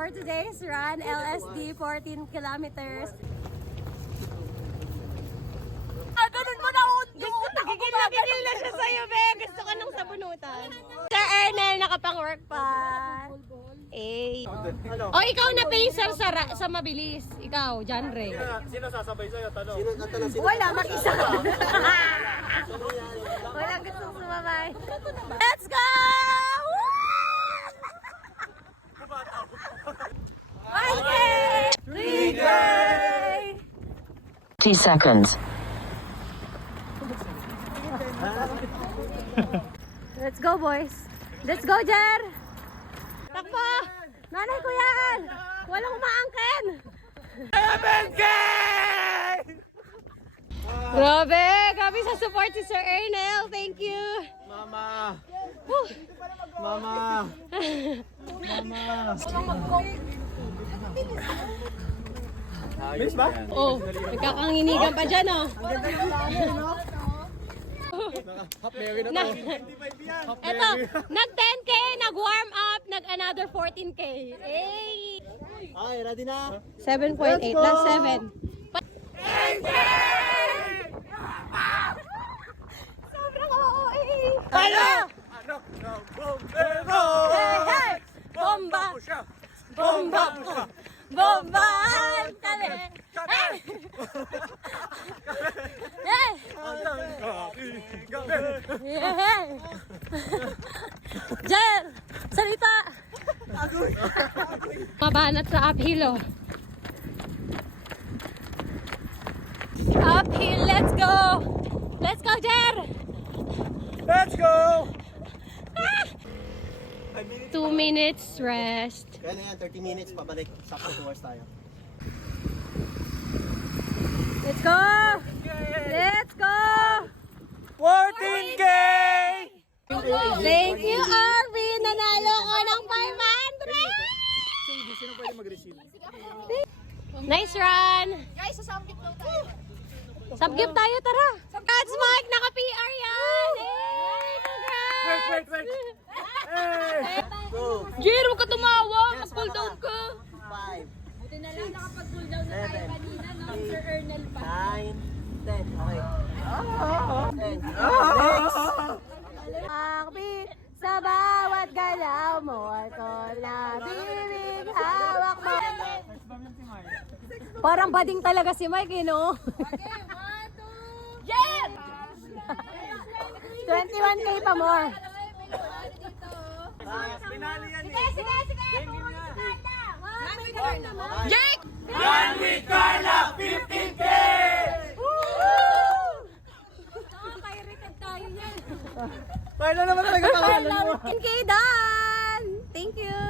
for today's run, LSD 14 kilometers. Ganun mo na gigil na siya sa'yo, be. Gusto ka ng sabunutan. Sir Ernel, nakapang-work pa. Eh. Oh, ikaw na pacer sa mabilis. Ikaw, John Ray. Sino sasabay sa'yo? Tanong. Wala, mag-isa. Walang gustong sumabay. Let's go! 1K! 3K! 30 seconds. Let's go, boys. Let's go, Jer! Takbo! Nanay ko yan! Walang umaangkin! 7K! Grabe! Grabe sa support si Sir Ernel. Thank you! Mama! Woo! Mama! Mama! Bilis ba? Oh, nagkakanginigan pa dyan, oh. Half Mary na to. Eto, nag-10K, nag-warm up, nag-another 14K. Hey! Ay, ready na? 7.8, last 7. Sobrang OOA! Ano? Ano? Bombero! Hey, hey! Bomba! Bomba! Bombahan kami! Hey! Hey! Hey! Jer! Salita! Mabanat sa uphill, oh. Uphill, let's go! Let's go, Jer! Let's go! 2 minutes rest. Kaya na yan, 30 minutes, pabalik. Sakto 2 hours tayo. Let's go! Let's go! 14K! Thank you, Arvin! Nanalo ko ng 500! Sino pwede mag-receive? Nice run! Guys, sa samgip daw tayo. Subgift tayo, tara! Congrats, Mike! Naka-PR yan! Hey! Congrats! Wait! Hey! Go! Jer, huwag ka tumawa! Mag-pull down ka! 5, Buti na lang nakapag-cool down na tayo kanina, no? Sir Ernel pa. 9, 10. Okay. 10. Akbit sa bawat galaw mo ko na bibig hawak mo. Parang bading talaga si Mike, eh, no? Okay, 1, 2, yes! 21K pa more. Pinali yan Sige, sige, sige! Jake! Run with Carla! 15K! Nakaka-irritate tayo yan. Carla naman talaga pangalan mo. 15K done! Thank you!